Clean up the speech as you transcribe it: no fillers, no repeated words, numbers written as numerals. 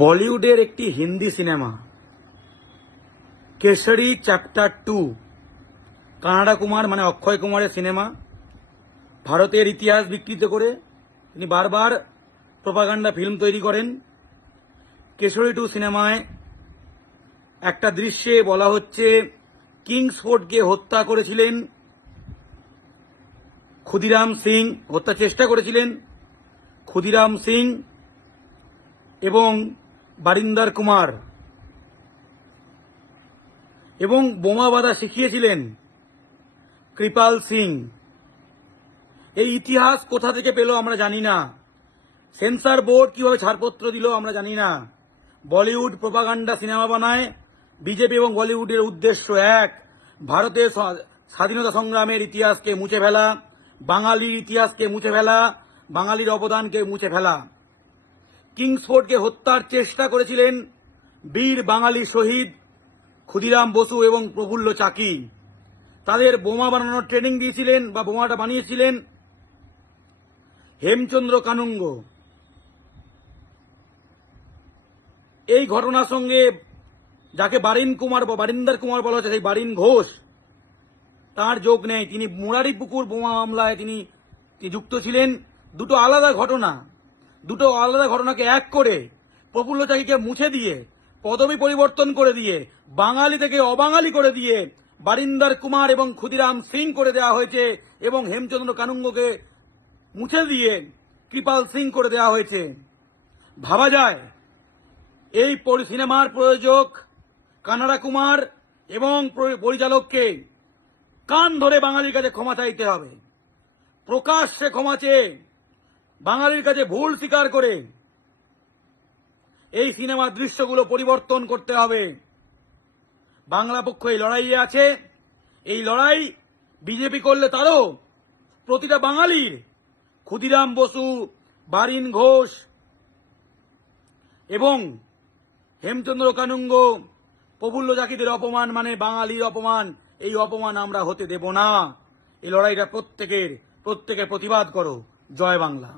বলিউডের একটি Hindi cinema Kesari chapter 2 Canada Kumar মানে অক্ষয় কুমারের সিনেমা। ভারতের ইতিহাস বিকৃত করে তিনি বারবার প্রোপাগান্ডা ফিল্ম তৈরি করেন। কেশরী 2 সিনেমায় একটা দৃশ্যে বলা হচ্ছে কিংসফোর্ডকে হত্যা করেছিলেন ক্ষুদিরাম সিং, হত্যা চেষ্টা করেছিলেন ক্ষুদিরাম সিং এবং বারিন্দার কুমার, এবং বোমা বাঁধা শিখিয়েছিলেন কৃপাল সিং। এই ইতিহাস কোথা থেকে পেল আমরা জানি না, সেন্সর বোর্ড কিভাবে ছাড়পত্র দিল আমরা জানি না। বলিউড প্রোপাগান্ডা সিনেমা বানায়, বিজেপি এবং বলিউডের উদ্দেশ্য এক, ভারতের স্বাধীনতা সংগ্রামের ইতিহাসকে মুছে ফেলা, বাঙালির ইতিহাসকে মুছে ফেলা, বাঙালির অবদানকে মুছে ফেলা। কিংসফোর্ডকে হত্যার চেষ্টা করেছিলেন বীর বাঙালি শহীদ ক্ষুদিরাম বসু এবং প্রফুল্ল চাকি। তাদের বোমা বানানোর ট্রেনিং দিয়েছিলেন বা বোমাটা বানিয়েছিলেন হেমচন্দ্র কানুঙ্গ। এই ঘটনার সঙ্গে যাকে বারিন কুমার বা বারিন্দার কুমার বলা হচ্ছে, সেই বারিন ঘোষ, তার যোগ নেই। তিনি মুরারিপুকুর বোমা মামলায় তিনি যুক্ত ছিলেন। দুটো আলাদা ঘটনাকে এক করে প্রফুল্ল চাকিকে মুছে দিয়ে, পদবি পরিবর্তন করে দিয়ে, বাঙালি থেকে অবাঙালি করে দিয়ে বারিন্দার কুমার এবং ক্ষুদিরাম সিং করে দেওয়া হয়েছে, এবং হেমচন্দ্র কানুঙ্গকে মুছে দিয়ে কৃপাল সিং করে দেওয়া হয়েছে। ভাবা যায় এই সিনেমার প্রযোজক কানাডা কুমার এবং পরিচালককে কান ধরে বাঙালির কাছে ক্ষমা চাইতে হবে, প্রকাশ্যে ক্ষমা চেয়ে বাঙালির কাছে ভুল স্বীকার করে এই সিনেমার দৃশ্যগুলো পরিবর্তন করতে হবে। বাংলা পক্ষ এই লড়াইয়ে আছে। এই লড়াই বিজেপি করলে তারও প্রতিটা বাঙালির, ক্ষুদিরাম বসু, বারিন ঘোষ এবং হেমচন্দ্র কানুঙ্গ, প্রফুল্ল চাকিদের অপমান মানে বাঙালির অপমান। এই অপমান আমরা হতে দেব না। এই লড়াইটা প্রত্যেকের প্রতিবাদ করো। জয় বাংলা।